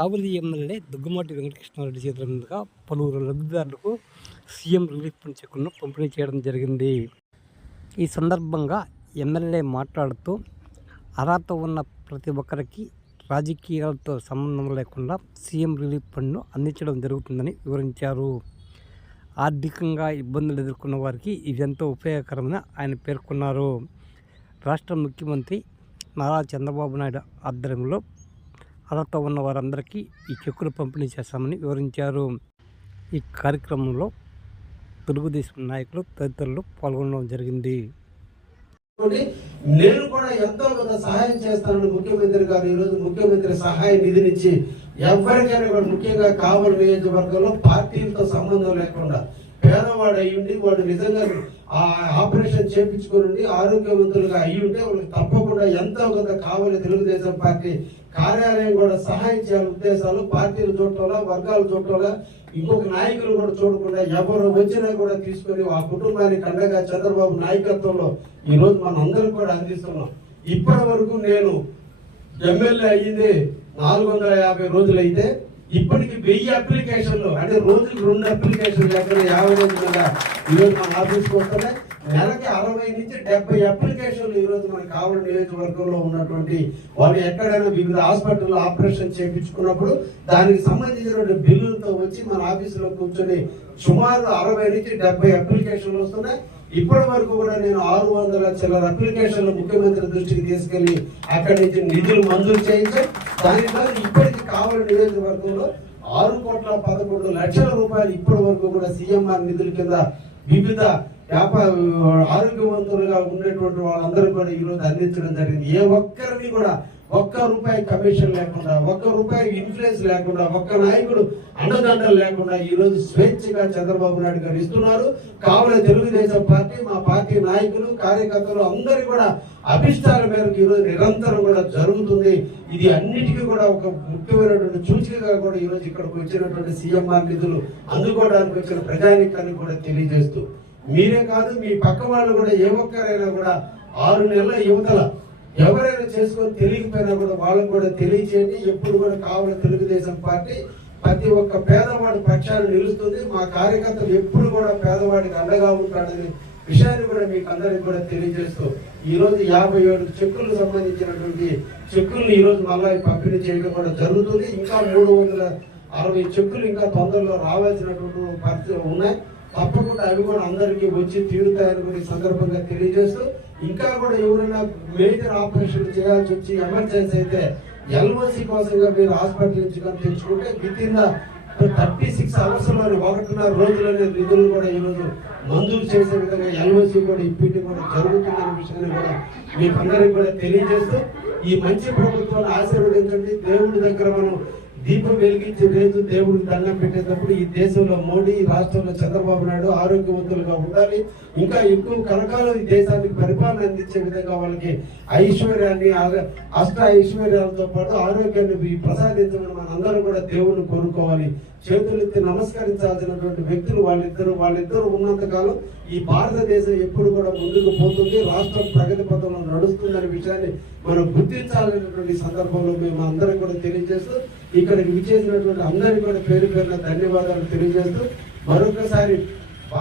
కావలి MLA దుగ్గమాటి Venkatakrishna Reddy చేతుల మీదుగా పలువురు లబ్ధిదారులకు సీఎం రిలీఫ్ ఫండ్ చెక్కులను పంపిణీ చేయడం జరిగింది. ఈ సందర్భంగా ఎమ్మెల్యే మాట్లాడుతూ అర్హత ఉన్న ప్రతి ఒక్కరికి రాజకీయాలతో సంబంధం లేకుండా సీఎం రిలీఫ్ ఫండ్ను అందించడం జరుగుతుందని వివరించారు. ఆర్థికంగా ఇబ్బందులు ఎదుర్కొన్న వారికి ఇది ఎంతో ఉపయోగకరమని ఆయన పేర్కొన్నారు. రాష్ట్ర ముఖ్యమంత్రి నారా చంద్రబాబు నాయుడు ఆధ్వర్యంలో అర్హత ఉన్న వారందరికీ ఈ చెక్కులు పంపిణీ చేస్తామని వివరించారు. ఈ కార్యక్రమంలో తెలుగుదేశం నాయకులు తదితరులు పాల్గొనడం జరిగింది. నేను కూడా ఎంతో కొంత సహాయం చేస్తానని ముఖ్యమంత్రి గారు ఈ రోజు ముఖ్యమంత్రి సహాయ నిధినిచ్చి ఎవరికైనా కూడా ముఖ్యంగా కావలి నియోజకవర్గంలో పార్టీలతో సంబంధం లేకుండా పేదవాడు అయి వాడు నిజంగా ఆ ఆపరేషన్ చేపించుకుని ఆరోగ్యవంతులుగా అయ్యి ఉంటే వాళ్ళకి తప్పకుండా ఎంతో కొంత కావాలి తెలుగుదేశం పార్టీ కార్యాలయం కూడా సహాయం చేయాలని ఉద్దేశాలు పార్టీలు చూడటంలో వర్గాలు చూడటంలో ఇంకొక నాయకులు కూడా చూడకుండా ఎవరు వచ్చినా కూడా తీసుకొని ఆ కుటుంబానికి అండగా చంద్రబాబు నాయకత్వంలో ఈరోజు మనం అందరం కూడా అందిస్తున్నాం. ఇప్పటి వరకు నేను ఎమ్మెల్యే అయ్యింది నాలుగు వందల యాభై రోజులు అయితే ఇప్పటికి వెయ్యి అప్లికేషన్లు అంటే రోజుకి రెండు అప్లికేషన్లు ఎక్కడ యాభై రోజులుగా ఈరోజు మన ఆఫీస్కి వస్తున్నాయి. నెలకి అరవై నుంచి డెబ్బై అప్లికేషన్లు ఈ రోజు మన కావలి నియోజకవర్గంలో ఉన్నటువంటి వాళ్ళు ఎక్కడైనా వివిధ హాస్పిటల్లో ఆపరేషన్ చేయించుకున్నప్పుడు దానికి సంబంధించినటువంటి బిల్లులతో వచ్చి మన ఆఫీసులో కూర్చొని సుమారు అరవై నుంచి డెబ్బై అప్లికేషన్లు వస్తున్నాయి. ఇప్పటి వరకు కూడా నేను ఆరు వందల చిల్లర అప్లికేషన్లు ముఖ్యమంత్రి దృష్టికి తీసుకెళ్ళి అక్కడి నుంచి నిధులు మంజూరు చేయించాం. ద్వారా ఇప్పటికి కావలి నియోజకవర్గంలో ఆరు కోట్ల పదకొండు లక్షల రూపాయలు ఇప్పటి వరకు కూడా సీఎంఆర్ నిధుల కింద వివిధ వ్యాపార ఆరోగ్యవంతులుగా ఉండేటువంటి వాళ్ళందరూ కూడా ఈ రోజు అందించడం జరిగింది. ఏ ఒక్కరిని కూడా ఒక్క రూపాయి కమిషన్ లేకుండా ఒక్క రూపాయి ఇన్ఫ్లుయెన్స్ లేకుండా ఒక్క నాయకుడు అండదండలు లేకుండా ఈరోజు స్వేచ్ఛగా చంద్రబాబు నాయుడు గారు ఇస్తున్నారు. కావున తెలుగుదేశం పార్టీ మా పార్టీ నాయకులు కార్యకర్తలు అందరూ కూడా అభిష్టాల మేరకు ఈ రోజు నిరంతరం కూడా జరుగుతుంది. ఇది అన్నిటికీ కూడా ఒక ముఖ్యమైనటువంటి సూచికగా కూడా ఈ రోజు ఇక్కడికి వచ్చినటువంటి సీఎంఆర్ నిధులు అందుకోవడానికి వచ్చిన ప్రజానికాన్ని కూడా తెలియజేస్తూ మీరే కాదు మీ పక్క వాళ్ళు కూడా ఏ ఒక్కరైనా కూడా ఆరు నెలల యువతల ఎవరైనా చేసుకొని తెలియకపోయినా కూడా వాళ్ళకు కూడా తెలియచేయండి. ఎప్పుడు కూడా కావాలి తెలుగుదేశం పార్టీ ప్రతి ఒక్క పేదవాడి పక్షాన్ని నిలుస్తుంది. మా కార్యకర్తలు ఎప్పుడు కూడా పేదవాడికి అండగా ఉంటాడని విషయాన్ని కూడా మీకు అందరికి కూడా తెలియజేస్తూ ఈరోజు యాభై ఏడు చెక్కులకు సంబంధించినటువంటి చెక్కులు ఈరోజు మళ్ళీ పంపిణీ చేయడం కూడా జరుగుతుంది. ఇంకా మూడు వందల అరవై చెక్కులు ఇంకా తొందరలో రావాల్సినటువంటి పరిస్థితులు ఉన్నాయి. తప్పకుండా అవి కూడా అందరికీ వచ్చి తీరుతాయని కూడా సందర్భంగా తెలియజేస్తూ ఇంకా కూడా ఎవరైనా మేజర్ ఆపరేషన్ చేయాల్సి వచ్చి ఎమర్జెన్సీ అయితే ఎల్ఓసి కోసంగా మీరు హాస్పిటల్ నుంచి కానీ తెచ్చుకుంటే విత్ ఇన్ థర్టీ సిక్స్ అవర్స్లోని ఒకటిన్నర రోజులనే నిధులు కూడా ఈరోజు మంజూరు చేసే విధంగా ఎల్ఓసి కూడా ఇప్పటి కూడా జరుగుతుందనే విషయాన్ని కూడా మీకు అందరికి కూడా తెలియజేస్తూ ఈ మంచి ప్రభుత్వాన్ని ఆశీర్వదించండి. దేవుడి దగ్గర మనం దీపం వెలిగించే రోజు దేవుడికి దండం పెట్టేటప్పుడు ఈ దేశంలో మోడీ ఈ రాష్ట్రంలో చంద్రబాబు నాయుడు ఆరోగ్యవంతులుగా ఉండాలి. ఇంకా ఎక్కువ కనకాలు ఈ దేశానికి పరిపాలన అందించే విధంగా వాళ్ళకి ఐశ్వర్యాన్ని అష్ట ఐశ్వర్యాలతో పాటు ఆరోగ్యాన్ని ప్రసాదించమని మన అందరూ కూడా దేవుణ్ణి కోరుకోవాలి. చేతులెత్తి నమస్కరించాల్సినటువంటి వ్యక్తులు వాళ్ళిద్దరు వాళ్ళిద్దరు ఉన్నంతకాలం ఈ భారతదేశం ఎప్పుడు కూడా ముందుకు పోతుంది రాష్ట్రం ప్రగతి పథంలో నడుస్తుందనే విషయాన్ని మనం గుర్తించాలనేటువంటి సందర్భంలో మేము అందరం కూడా తెలియజేస్తూ ఇక్కడికి విచ్చేసినటువంటి అందరికీ కూడా పేరు పేరున ధన్యవాదాలు తెలియజేస్తూ మరొకసారి